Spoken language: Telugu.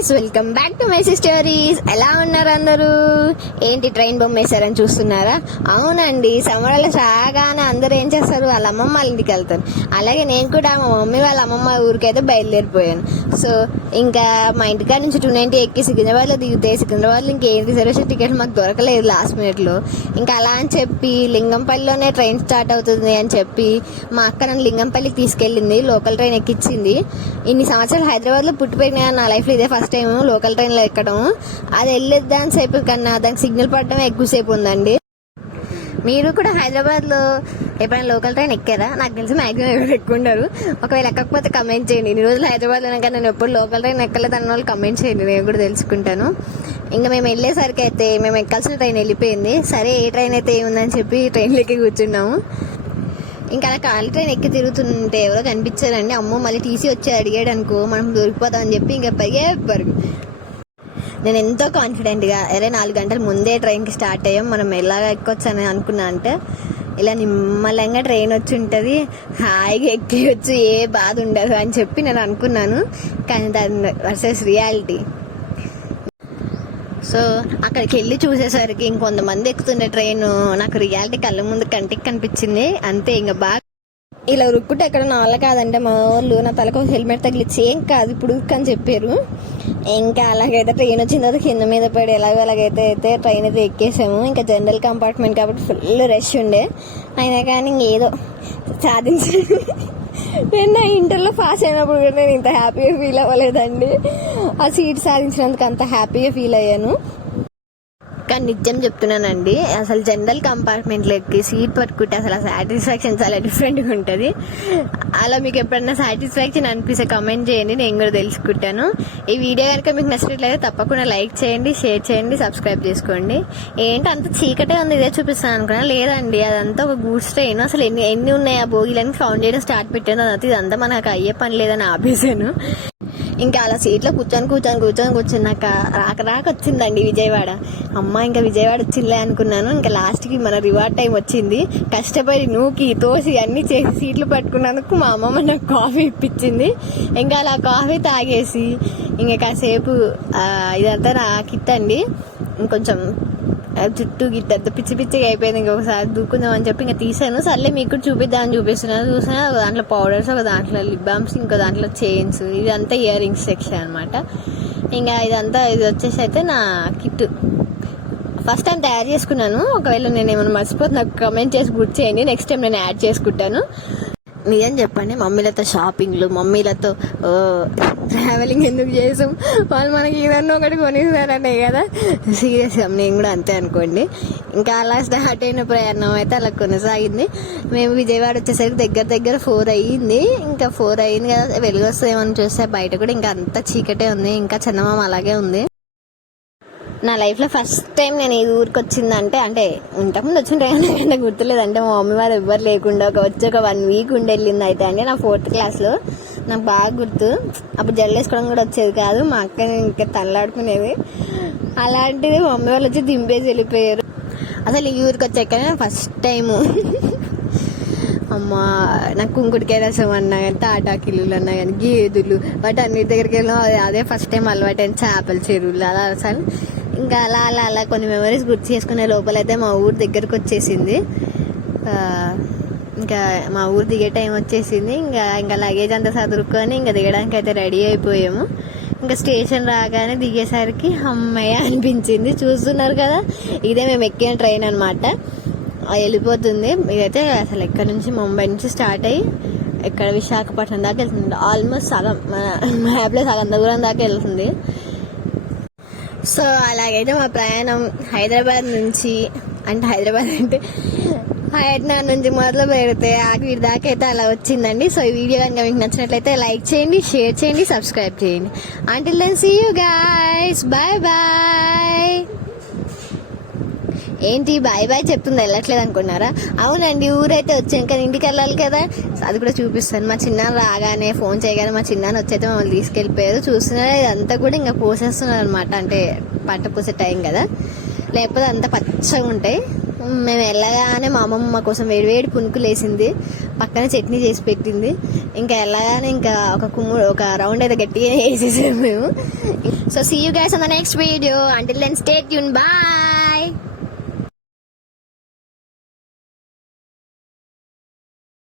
Guys, welcome back to my stories. ఎలా ఉన్నారు అందరూ? ఏంటి ట్రైన్ బొమ్మేశారని చూస్తున్నారా? అవునండి, సమ్మర్లో రాగానే అందరూ ఏం చేస్తారు, వాళ్ళ అమ్మమ్మ వాళ్ళ ఇంటికి వెళ్తారు. అలాగే నేను కూడా మా మమ్మీ వాళ్ళ అమ్మమ్మ ఊరికైతే బయలుదేరిపోయాను. సో ఇంకా మా ఇంటికాడ నుంచి 290 ఎక్కి సికింద్రాబాద్లో దిగితే సికింద్రాబాద్లో ఇంకేం రిజర్వేషన్ టికెట్ మాకు దొరకలేదు లాస్ట్ మినిట్లో. ఇంకా అలా అని చెప్పి లింగంపల్లిలోనే ట్రైన్ స్టార్ట్ అవుతుంది అని చెప్పి మా అక్క నన్ను లింగంపల్లికి తీసుకెళ్ళింది, లోకల్ ట్రైన్ ఎక్కించింది. ఇన్ని సంవత్సరాలు హైదరాబాద్లో పుట్టిపోయినా నా లైఫ్లో ఇదే ఫస్ట్ టైం లోకల్ ట్రైన్లో ఎక్కడం. అది వెళ్ళేదాని సేపు కన్నా దానికి సిగ్నల్ పడడమే ఎక్కువసేపు ఉందండి. మీరు కూడా హైదరాబాద్లో ఎప్పుడైనా లోకల్ ట్రైన్ ఎక్కారా? నాకు తెలిసి మ్యాక్సిమం ఎవరు ఎక్కువ ఉండరు. ఒకవేళ ఎక్కకపోతే కమెంట్ చేయండి. ఇన్ని రోజులు హైదరాబాద్లో కానీ నేను ఎప్పుడు లోకల్ ట్రైన్ ఎక్కలేదు అన్న వాళ్ళు కమెంట్ చేయండి, నేను కూడా తెలుసుకుంటాను. ఇంకా మేము వెళ్ళేసరికి అయితే మేము ఎక్కాల్సిన ట్రైన్ వెళ్ళిపోయింది. సరే ఏ ట్రైన్ అయితే ఏముందని చెప్పి ట్రైన్లోకి కూర్చున్నాము. ఇంకా అలా ఖాళీ ట్రైన్ ఎక్కి తిరుగుతుంటే ఎవరో కనిపించారండి. అమ్మో మళ్ళీ టీసీ వచ్చి అడిగాడు అనుకో మనం దొరికిపోతామని చెప్పి ఇంకా పరుగు. నేను ఎంతో కాన్ఫిడెంట్గా 4 గంటల ముందే ట్రైన్కి స్టార్ట్ అయ్యాం, మనం ఎలాగ ఎక్కొచ్చు అని అనుకున్నా. అంటే ఇలా నిమ్మలంగా ట్రైన్ వచ్చి ఉంటుంది, హాయిగా ఎక్కేయచ్చు, ఏ బాధ ఉండదు అని చెప్పి నేను అనుకున్నాను. కానీ దాని వర్సెస్ రియాలిటీ. సో అక్కడికి వెళ్ళి చూసేసరికి ఇంకొంతమంది ఎక్కుతుండే ట్రైన్ నాకు రియాలిటీ కళ్ళ ముందు కంటికి కనిపించింది. అంతే, ఇంకా బాగా ఇలా రుక్కుంటే ఎక్కడ నా వల్ల కాదంటే మా వాళ్ళు నా తలకు హెల్మెట్ తగిలిచ్చి ఏం కాదు ఇప్పుడు అని చెప్పారు. ఇంకా అలాగైతే ట్రైన్ వచ్చిన తర్వాత కింద మీద పడి ఎలాగైతే ట్రైన్ అయితే ఎక్కేసాము. ఇంకా జనరల్ కంపార్ట్మెంట్ కాబట్టి ఫుల్ రష్ ఉండే, అయినా కానీ ఇంకేదో సాధించాను. నేను నా ఇంటర్లో పాస్ అయినప్పుడు కూడా నేను ఇంత హ్యాపీగా ఫీల్ అవ్వలేదండి. ఆ సీట్ సాధించినందుకు అంత హ్యాపీగా ఫీల్ అయ్యాను. కానీ నిజం చెప్తున్నానండి, అసలు జనరల్ కంపార్ట్మెంట్లోకి సీట్ పట్టుకుంటే అసలు ఆ సాటిస్ఫాక్షన్ చాలా డిఫరెంట్గా ఉంటుంది. అలా మీకు ఎప్పుడన్నా సాటిస్ఫాక్షన్ అనిపిస్తే కమెంట్ చేయండి, నేను కూడా తెలుసుకుంటాను. ఈ వీడియో కనుక మీకు నచ్చినట్లయితే తప్పకుండా లైక్ చేయండి, షేర్ చేయండి, సబ్స్క్రైబ్ చేసుకోండి. ఏంటి అంత చీకటే ఉంది, ఇదే చూపిస్తాను అనుకున్నా, లేదండి అదంతా ఒక గూడ్స్ ట్రైన్. అసలు ఎన్ని ఉన్నాయి ఆ బోగీలని కౌంట్ చేయడం స్టార్ట్ పెట్టాను. అదంతా ఇదంతా మనకు అయ్యే పని లేదని ఆపేసాను. ఇంకా అలా సీట్లో కూర్చున్నాక రాక వచ్చిందండి విజయవాడ. అమ్మ ఇంకా విజయవాడ వచ్చిందిలే అనుకున్నాను. ఇంకా లాస్ట్కి మన రివార్డ్ టైం వచ్చింది. కష్టపడి నూకి తోసి అన్ని చేసి సీట్లు పట్టుకున్నందుకు మా అమ్మమ్మ నాకు కాఫీ ఇప్పించింది. ఇంకా అలా కాఫీ తాగేసి ఇంకా కాసేపు ఇదంతా నా కిట్ అండి, ఇంకొంచెం చుట్టూ గిట్ట పిచ్చిగా అయిపోయింది. ఇంకొకసారి దూకుందాం అని చెప్పి ఇంకా తీసాను. సర్లే మీకు చూపిద్దామని చూపిస్తున్నా. ఒక దాంట్లో పౌడర్స్, ఒక దాంట్లో లిప్ బామ్స్, ఇంకో దాంట్లో చైన్స్, ఇదంతా ఇయర్ రింగ్స్ సెక్షన్ అనమాట. ఇంకా ఇది వచ్చేసి అయితే నా కిట్ ఫస్ట్ టైం తయారు చేసుకున్నాను. ఒకవేళ నేను ఏమైనా మర్చిపోతే నాకు కమెంట్ చేసి గుర్తు చేయండి, నెక్స్ట్ టైం నేను యాడ్ చేసుకుంటాను. నిజం చెప్పండి, మమ్మీలతో షాపింగ్లు, మమ్మీలతో ట్రావెలింగ్ ఎందుకు చేసాం, వాళ్ళు మనకి ఏదన్నా ఒకటి కొనిస్తారనే కదా. సీరియస్గా నేను కూడా అంతే అనుకోండి. ఇంకా అలా స్టార్ట్ అయిన ప్రయాణం అయితే అలా కొనసాగింది. మేము విజయవాడ వచ్చేసరికి దగ్గర 4 అయ్యింది. ఇంకా 4 అయ్యింది కదా, వెలుగు వస్తాయేమని చూస్తే బయట కూడా ఇంకా అంతా చీకటే ఉంది, ఇంకా చందమామ అలాగే ఉంది. నా లైఫ్లో ఫస్ట్ టైం నేను ఈ ఊరికి వచ్చిందంటే, అంటే ఇంతకుముందు వచ్చిన గుర్తులేదు, అంటే మా మమ్మీ వాళ్ళు ఎవ్వరు లేకుండా వచ్చి ఒక 1 వీక్ ఉండి వెళ్ళింది. అయితే అంటే నా 4th క్లాస్లో నాకు బాగా గుర్తు. అప్పుడు జల్లు వేసుకోవడం కూడా వచ్చేది కాదు, మా అక్క ఇంకా తల్లాడుకునేది. అలాంటిది మా మమ్మీ వాళ్ళు వచ్చి దింపేసి వెళ్ళిపోయారు. అసలు ఈ ఊరికి వచ్చాక ఫస్ట్ టైము అమ్మా నాకు కుంకుడికాయ రసం అన్నా కానీ, తాటాకిల్లులు అన్నా కానీ, గేదెలు, వాటి అన్నిటి దగ్గరికి వెళ్ళాం. అదే ఫస్ట్ టైం అలవాటైన చేపల చెరువులు. అలా అసలు ఇంకా అలా కొన్ని మెమరీస్ గుర్తు చేసుకునే లోపలైతే మా ఊరు దగ్గరకు వచ్చేసింది. ఇంకా మా ఊరు దిగే టైం వచ్చేసింది. ఇంకా లగేజ్ అంతా సదురుకొని ఇంకా దిగడానికి అయితే రెడీ అయిపోయాము. ఇంకా స్టేషన్ రాగానే దిగేసరికి అమ్మయ్య అనిపించింది. చూస్తున్నారు కదా, ఇదే మేము ఎక్కిన ట్రైన్ అనమాట, వెళ్ళిపోతుంది. ఇదైతే అసలు ఎక్కడి నుంచి ముంబై నుంచి స్టార్ట్ అయ్యి ఎక్కడ విశాఖపట్నం దాకా వెళ్తుంది. ఆల్మోస్ట్ సగం మా యాప్లో సగం దూరం దాకా వెళ్తుంది. సో అలాగైతే మా ప్రయాణం హైదరాబాద్ అంటే హైదరాబాద్ నుంచి మొదలు పెడితే వీడి దాకా అయితే అలా వచ్చిందండి. సో ఈ వీడియో కనుక మీకు నచ్చినట్లయితే లైక్ చేయండి, షేర్ చేయండి, సబ్స్క్రైబ్ చేయండి. Until then see you guys, bye. ఏంటి బాయ్ చెప్తుంది, వెళ్ళట్లేదు అనుకున్నారా? అవునండి, ఊరైతే వచ్చాను కానీ ఇంటికి వెళ్ళాలి కదా, అది కూడా చూపిస్తాను. మా చిన్నాన్న రాగానే ఫోన్ చేయగానే మా చిన్నాన్న వచ్చైతే మమ్మల్ని తీసుకెళ్ళిపోయారు. చూస్తున్నారా, ఇదంతా కూడా ఇంకా పోసేస్తున్నారు అనమాట, అంటే పంట పూసే టైం కదా, లేకపోతే అంతా పచ్చగా ఉంటాయి. మేము వెళ్ళగానే మా అమ్మమ్మ మా కోసం వేడివేడి పునుకులు వేసింది, పక్కన చట్నీ చేసి పెట్టింది. ఇంకా వెళ్ళగానే ఇంకా ఒక రౌండ్ అయితే గట్టిగా వేసేసాము మేము. So see you guys on the next video. Until then stay tuned. Bye.